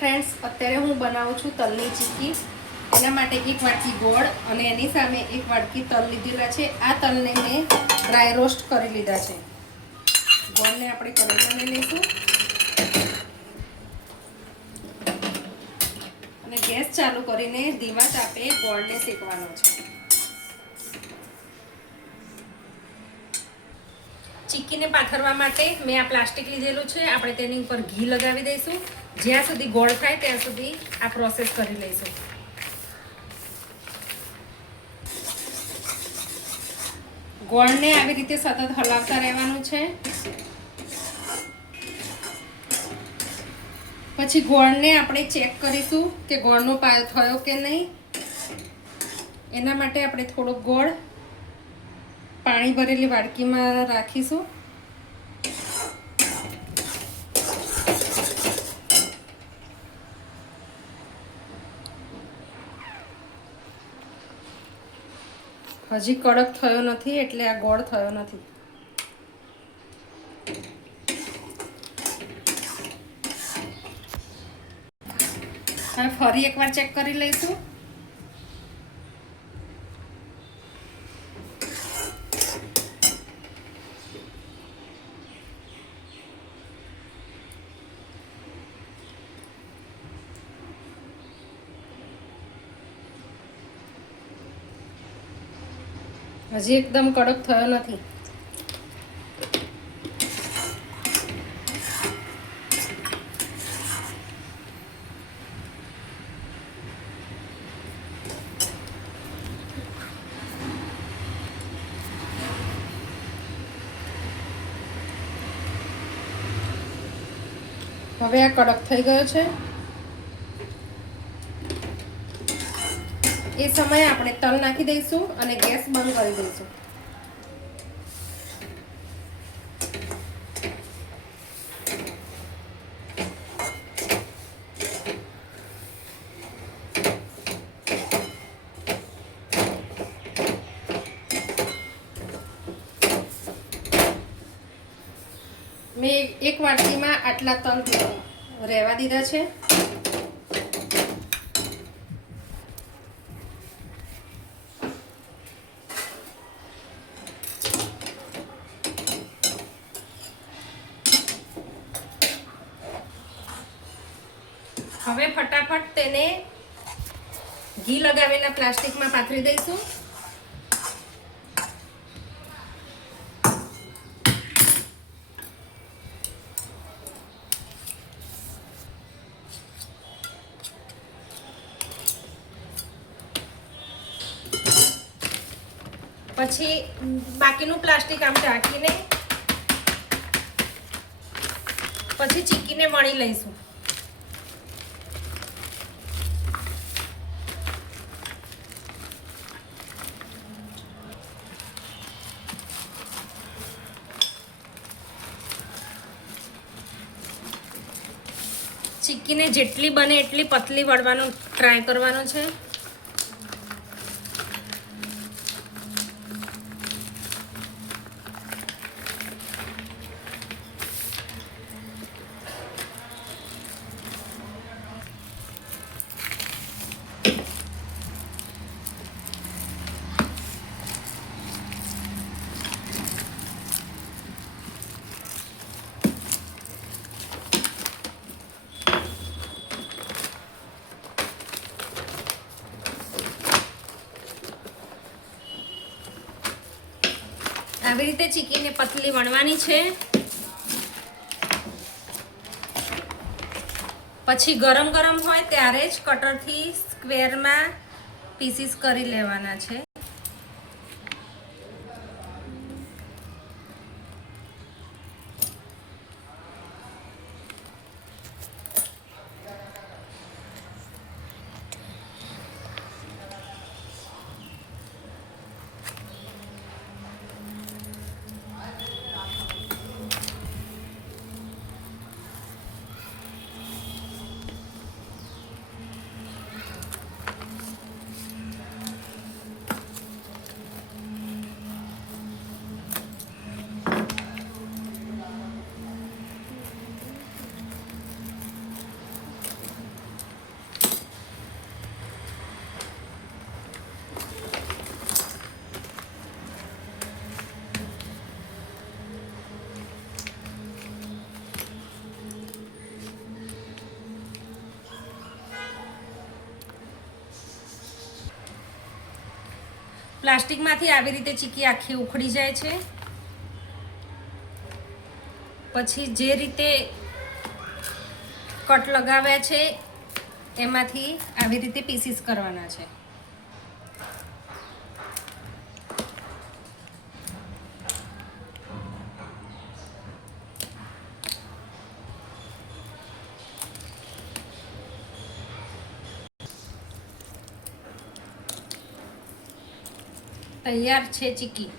Friends અત્યારે હું બનાવું છું તલની ચીક્કી એના માટે એક વાટકી ગોળ અને એની સામે એક વાટકી તલ લીધેલા છે. આ તલને મેં ડ્રાય રોસ્ટ કરી લીધા છે. ગોળને આપણે લઈ લઈશું. અને ગેસ ચાલુ કરીને ધીમા તાપે ગોળને શેકવાનો છે. ચીક્કીને પાથરવા માટે મેં આ પ્લાસ્ટિક લીધેલું છે. આપણે તેની ઉપર ઘી લગાવી દઈશું. જ્યાં સુધી ગોળ થાય ત્યાં સુધી આ પ્રોસેસ કરી લઈશું. ગોળને આવી રીતે સતત હલાવતા રહેવાનું છે. પછી ગોળને આપણે ચેક કરીશું કે ગોળનો પાયો થયો કે નહીં. એના માટે આપણે થોડોક ગોળ પાણી ભરેલી વાડકીમાં રાખીશું. હજી કડક થયો નથી, એટલે આ ગોળ થયો નથી. હવે ફરી એકવાર ચેક કરી લઈશું. હજી એકદમ કડક થયો નથી. હવે આ કડક થઈ ગયો છે. એ સમયે આપણે તલ નાખી દઈશું અને ગેસ બંધ કરી દઈશું. મેં એક વાટકીમાં આટલા તલ રહેવા દીધા છે. હવે ફટાફટ તેને ઘી લગાવેલા પ્લાસ્ટિકમાં પાથરી દઈશું. પછી બાકીનું પ્લાસ્ટિક આમ ઢાંકીને પછી ચીકીને મળી લઈશું. ચીક્કીને જેટલી બને એટલી પતલી વળવાનો ટ્રાય કરવાનો છે. આવી રીતે ચીકીને પતલી વણવાની છે. પછી ગરમ ગરમ હોય ત્યારે જ કટરથી સ્ક્વેરમાં પીસીસ કરી લેવાના છે. પ્લાસ્ટિકમાંથી આવી રીતે ચીકી આખી ઉખડી જાય છે. પછી જે રીતે કટ લગાવ્યા છે, એમાંથી આવી રીતે પીસીસ કરવાના છે. તૈયાર છે ચીકી.